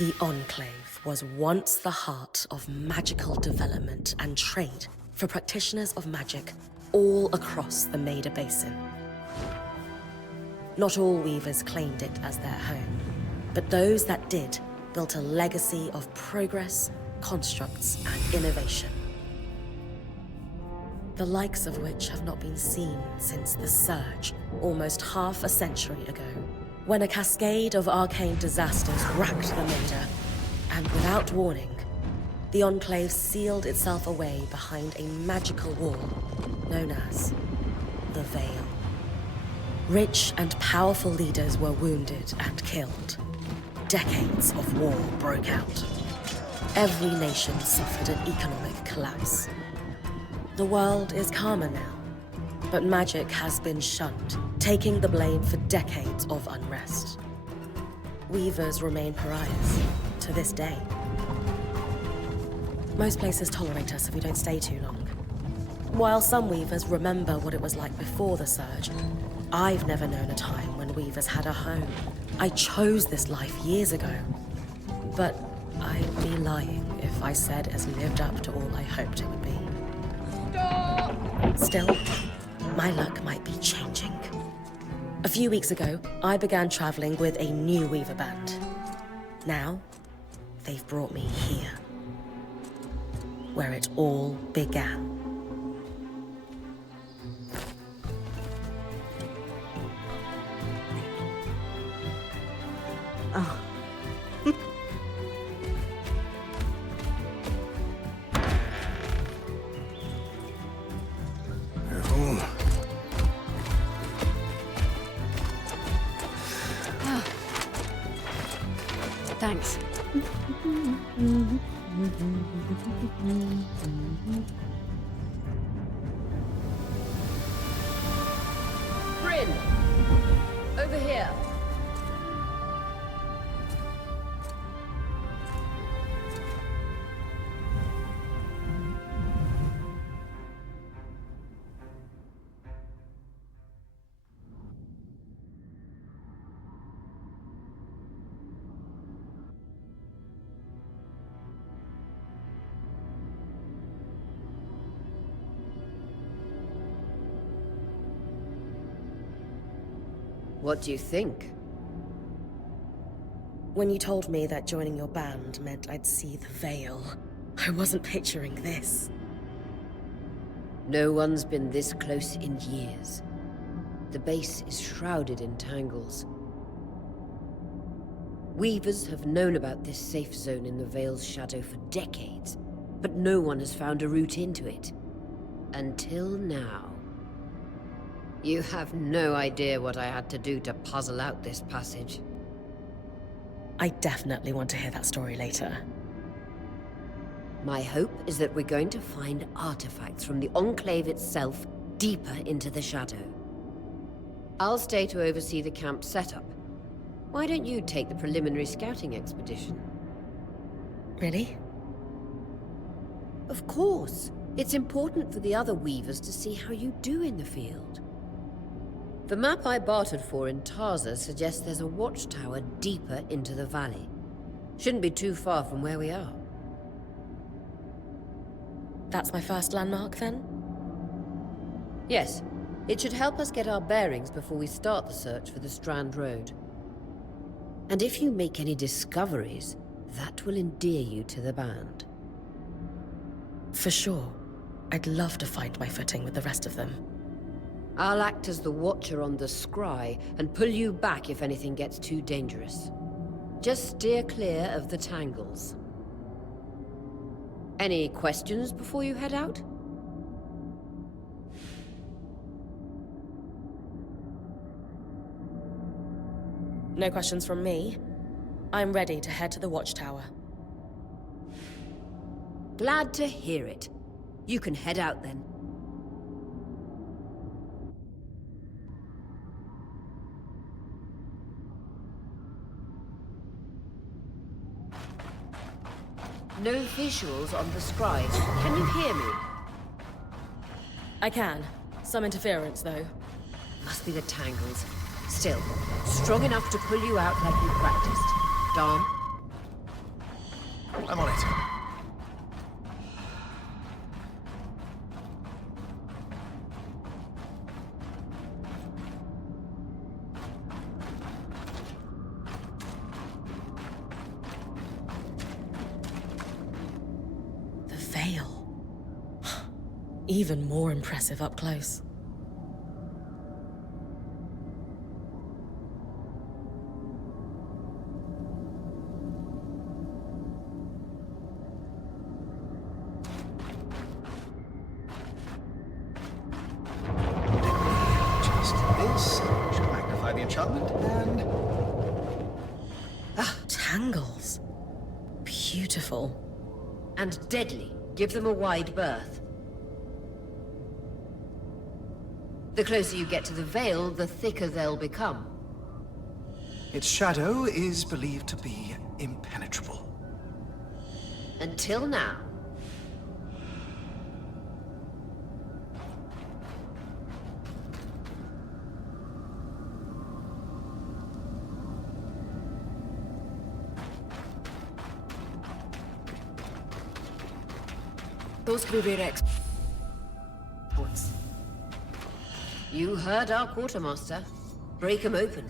The Enclave was once the heart of magical development and trade for practitioners of magic all across the Maida Basin. Not all weavers claimed it as their home, but those that did built a legacy of progress, constructs, and innovation. The likes of which have not been seen since the Surge, almost half a century ago, when a cascade of arcane disasters racked the Maida, and without warning, the Enclave sealed itself away behind a magical wall known as the Veil. Rich and powerful leaders were wounded and killed. Decades of war broke out. Every nation suffered an economic collapse. The world is calmer now, but magic has been shunned, taking the blame for decades of unrest. Weavers remain pariahs to this day. Most places tolerate us if we don't stay too long. While some weavers remember what it was like before the Surge, I've never known a time when weavers had a home. I chose this life years ago, but I'd be lying if I said it's lived up to all I hoped it would be. Stop! Still, my luck might be changing. A few weeks ago, I began traveling with a new weaver band. Now, they've brought me here, where it all began. Oh. You're home. Thanks. Bryn! Over here. What do you think? When you told me that joining your band meant I'd see the Veil, I wasn't picturing this. No one's been this close in years. The base is shrouded in tangles. Weavers have known about this safe zone in the Veil's shadow for decades, but no one has found a route into it. Until now. You have no idea what I had to do to puzzle out this passage. I definitely want to hear that story later. My hope is that we're going to find artifacts from the Enclave itself deeper into the shadow. I'll stay to oversee the camp setup. Why don't you take the preliminary scouting expedition? Really? Of course. It's important for the other weavers to see how you do in the field. The map I bartered for in Tarza suggests there's a watchtower deeper into the valley. Shouldn't be too far from where we are. That's my first landmark, then? Yes. It should help us get our bearings before we start the search for the Strand Road. And if you make any discoveries, that will endear you to the band. For sure. I'd love to find my footing with the rest of them. I'll act as the watcher on the scry and pull you back if anything gets too dangerous. Just steer clear of the tangles. Any questions before you head out? No questions from me. I'm ready to head to the watchtower. Glad to hear it. You can head out then. No visuals on the scry. Can you hear me? I can. Some interference, though. Must be the tangles. Still, strong enough to pull you out like you practiced. Dom? I'm on it. The veil. Even more impressive up close. Just this should magnify the enchantment, and Tangles. Beautiful. And deadly. Give them a wide berth. The closer you get to the veil, the thicker they'll become. its shadow is believed to be impenetrable. Until now. Those could be rare exports. You heard our quartermaster. Break 'em open.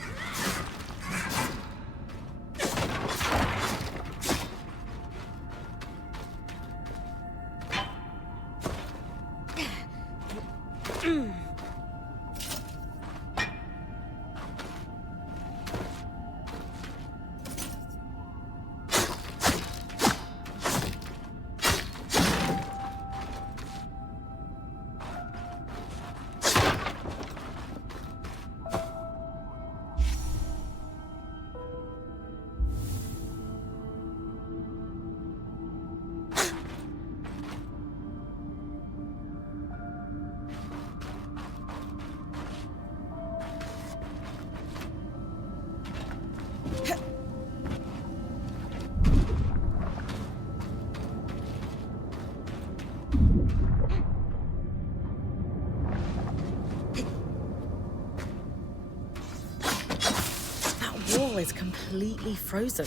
That wall is completely frozen.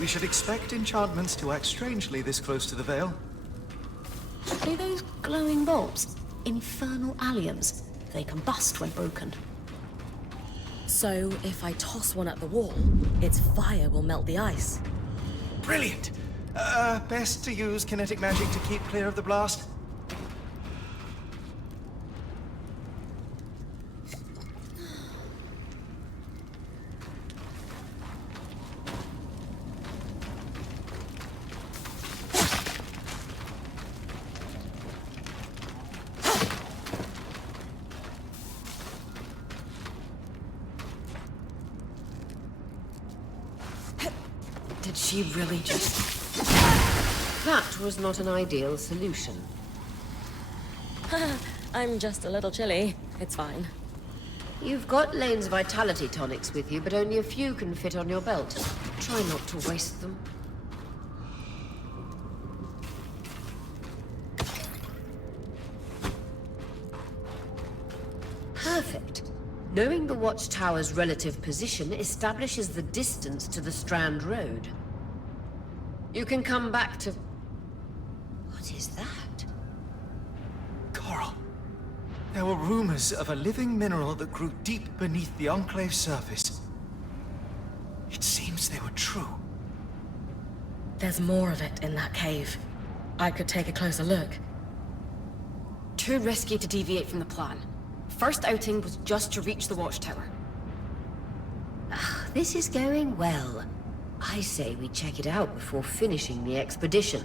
We should expect enchantments to act strangely this close to the veil. Are those glowing bulbs? Infernal alliums. They combust when broken. So, if I toss one at the wall, its fire will melt the ice. Brilliant! Best to use kinetic magic to keep clear of the blast. Did she really just... That was not an ideal solution. I'm just a little chilly. It's fine. You've got Lane's vitality tonics with you, but only a few can fit on your belt. Try not to waste them. Perfect. Knowing the watchtower's relative position establishes the distance to the Strand Road. You can come back to... What is that? Coral. There were rumors of a living mineral that grew deep beneath the Enclave's surface. It seems they were true. There's more of it in that cave. I could take a closer look. Too risky to deviate from the plan. First outing was just to reach the watchtower. This is going well. I say we check it out before finishing the expedition.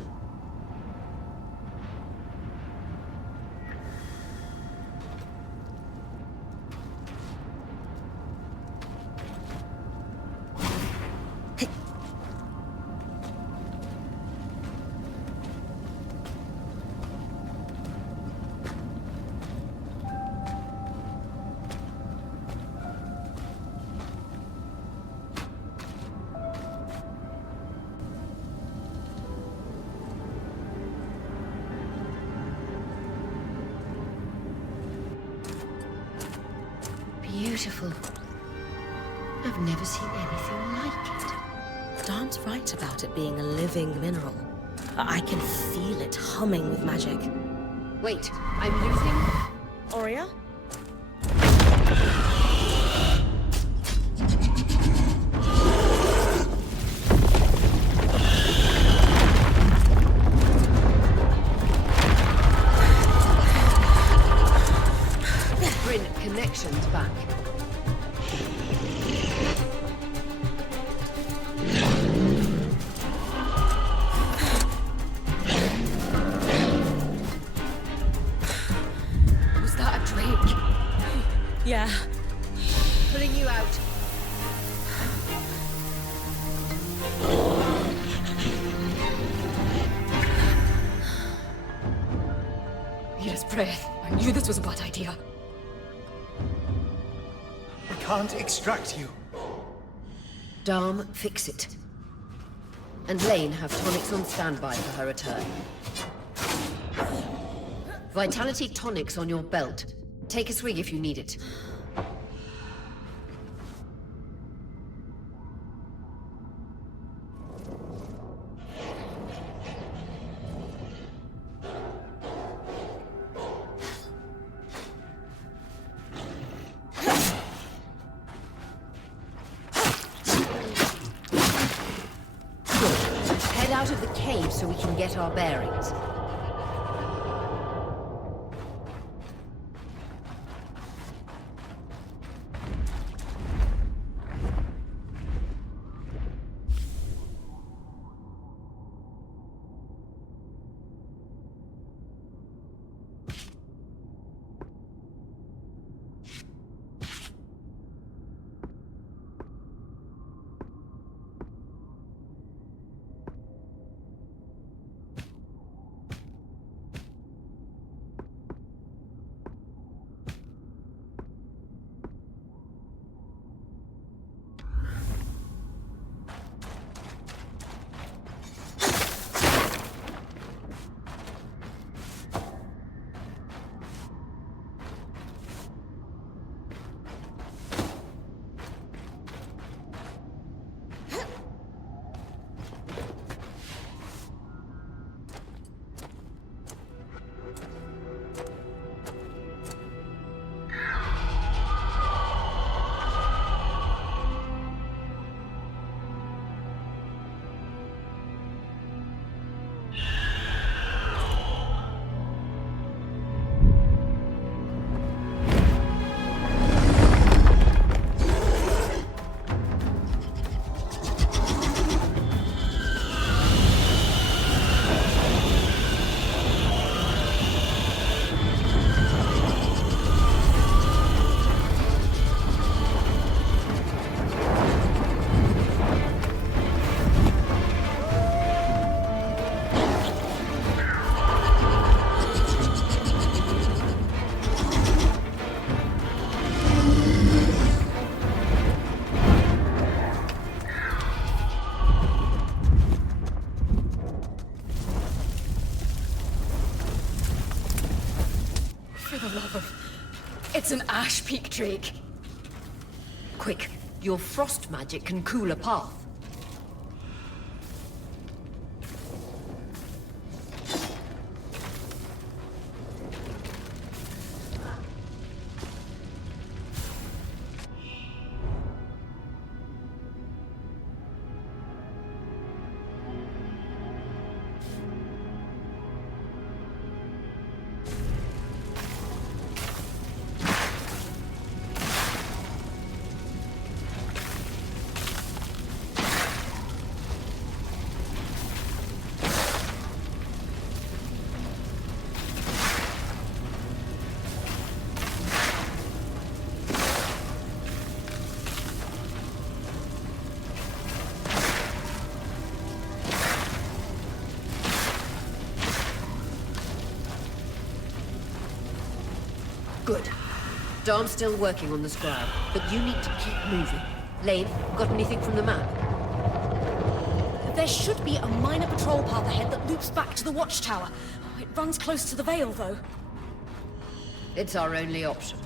beautiful. I've never seen anything like it. Darm's right about it being a living mineral. I can feel it humming with magic. Wait, I'm losing... Aurea? Bryn, connections back. Was that a drake? Yeah. Pulling you out. Mira's breath. I knew this was a bad idea. We can't extract you. Darm, fix it. And Lane have tonics on standby for her return. Vitality tonics on your belt. Take a swig if you need it. Head out of the cave so we can get our bearings. It's an Ash Peak Drake. Quick, your frost magic can cool a path. Good. Darm's still working on the scribe, but you need to keep moving. Lane, got anything from the map? There should be a minor patrol path ahead that loops back to the watchtower. It runs close to the Vale, though. It's our only option.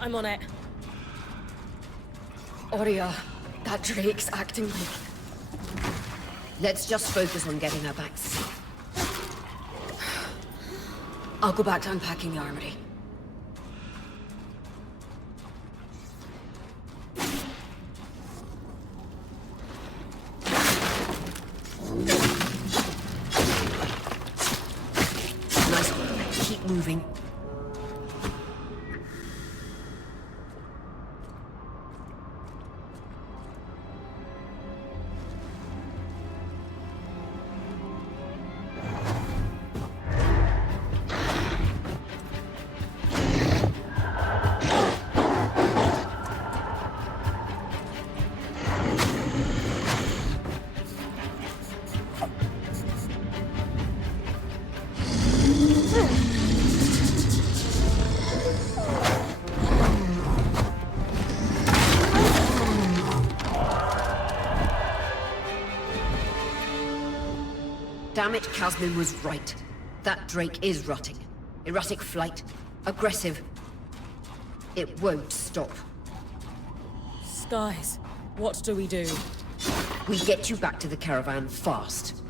I'm on it. Oria, that Drake's acting like... Let's just focus on getting her back safe. I'll go back to unpacking the armory. Nice work. Keep moving. Damn it, Casmin was right. That Drake is rotting. Erratic flight. Aggressive. It won't stop. Skies, what do we do? We get you back to the caravan fast.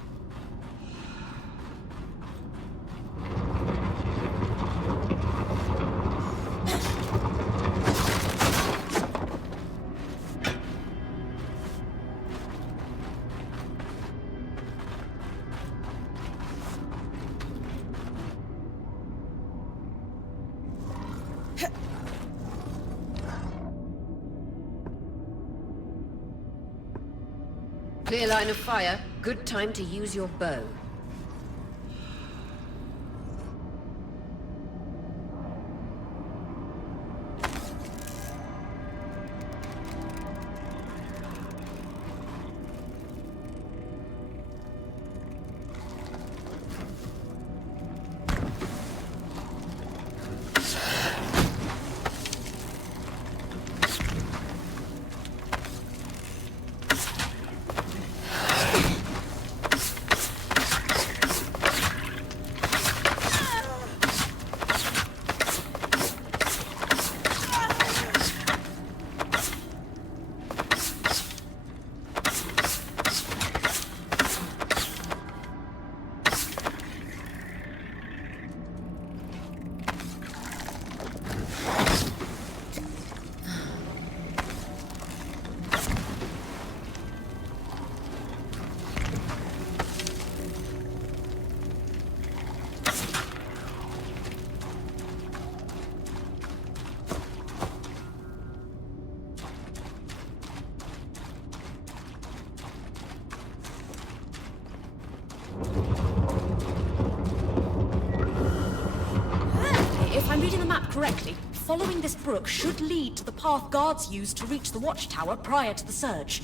Clear line of fire. Good time to use your bow. If I'm reading the map correctly, following this brook should lead to the path guards used to reach the watchtower prior to the surge.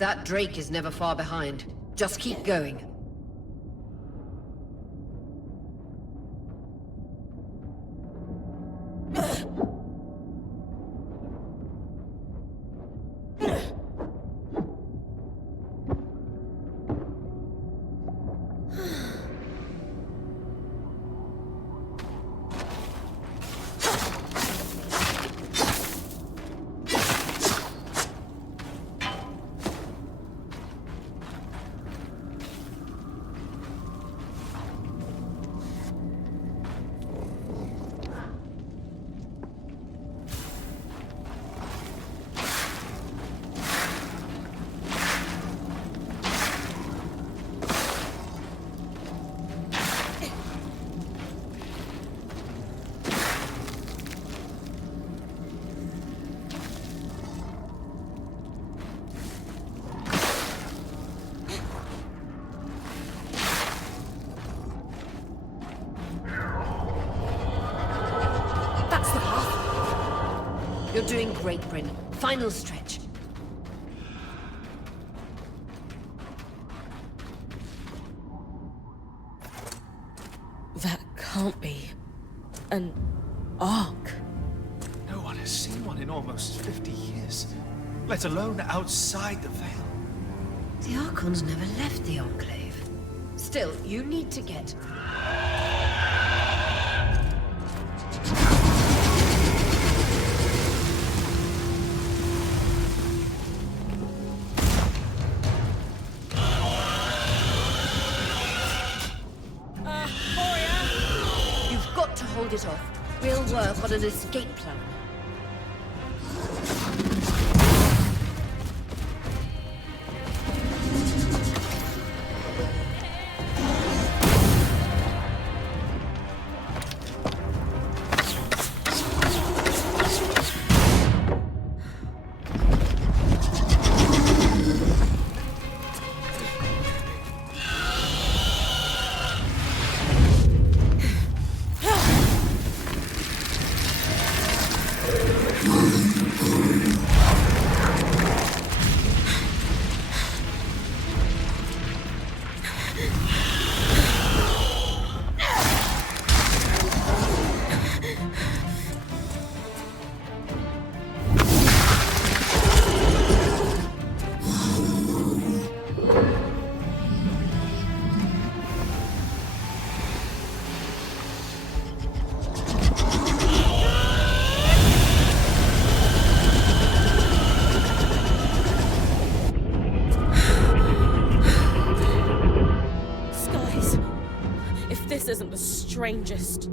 That Drake is never far behind. Just keep going. You're doing great, Bryn. Final stretch. That can't be an Ark. No one has seen one in almost 50 years, let alone outside the Veil. The Archons never left the Enclave. Still, you need to get... You've got to hold it off. We'll work on an escape plan. Isn't the strangest.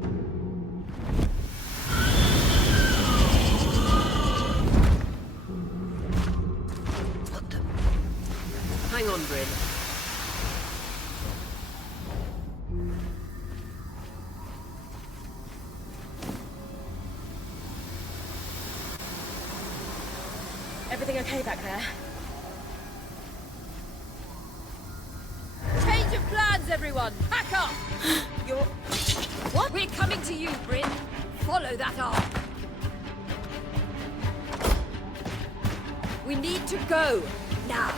What the... Hang on, Bryn. Everything okay back there? Change of plans, everyone! Pack up! You're... What? We're coming to you, Bryn. Follow that arc. We need to go. Now.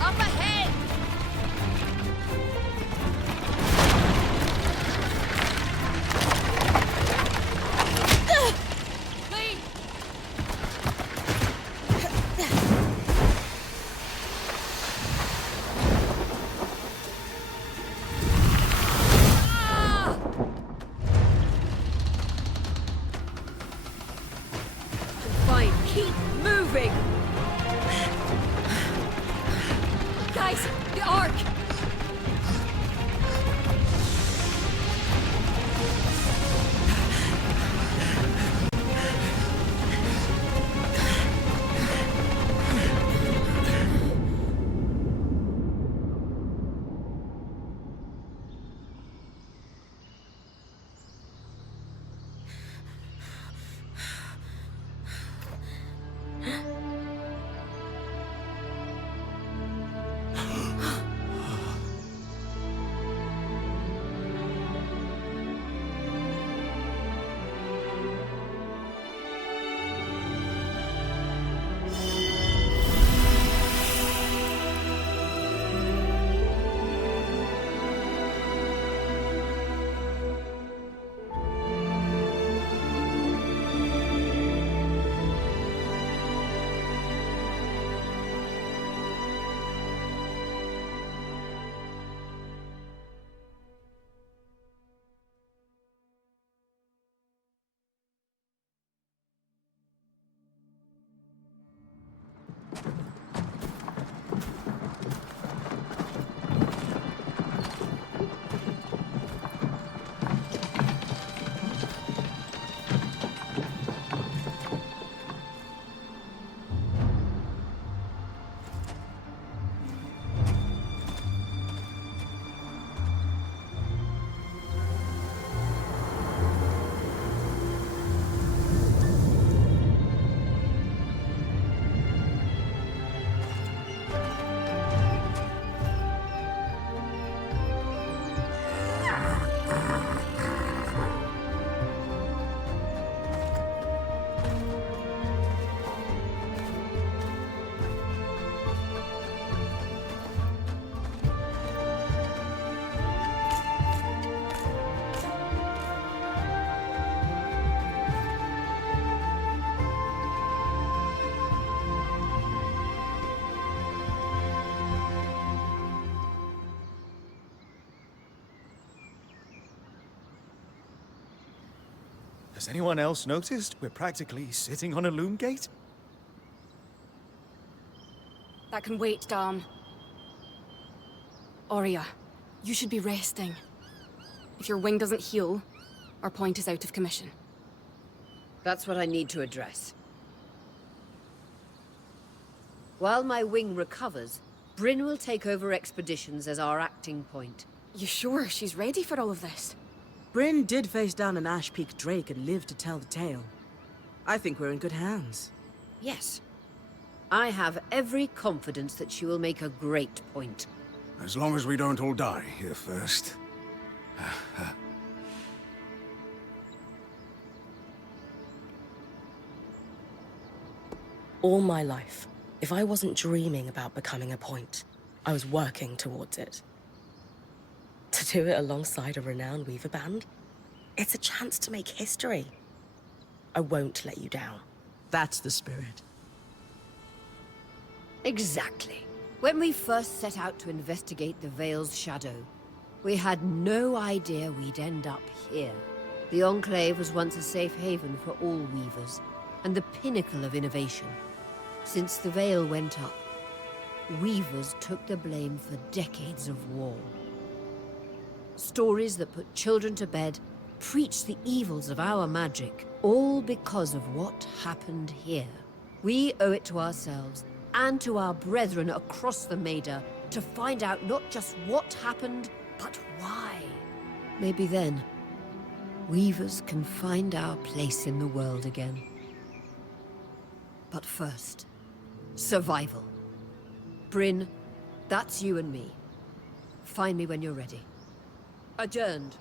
Up ahead! Fine, keep moving! Guys, the arc! Has anyone else noticed we're practically sitting on a loom gate? That can wait, Dan. Arya, you should be resting. If your wing doesn't heal, our point is out of commission. That's what I need to address. While my wing recovers, Bryn will take over expeditions as our acting point. You sure she's ready for all of this? Bryn did face down an Ash Peak Drake and lived to tell the tale. I think we're in good hands. Yes. I have every confidence that she will make a great point. As long as we don't all die here first. All my life, if I wasn't dreaming about becoming a point, I was working towards it. To do it alongside a renowned Weaver band, it's a chance to make history. I won't let you down. That's the spirit. Exactly. When we first set out to investigate the Veil's shadow, we had no idea we'd end up here. The Enclave was once a safe haven for all Weavers, and the pinnacle of innovation. Since the Veil went up, Weavers took the blame for decades of war. Stories that put children to bed, preached the evils of our magic, all because of what happened here. We owe it to ourselves and to our brethren across the Maida to find out not just what happened, but why. Maybe then, Weavers can find our place in the world again. But first, survival. Bryn, that's you and me. Find me when you're ready. Adjourned.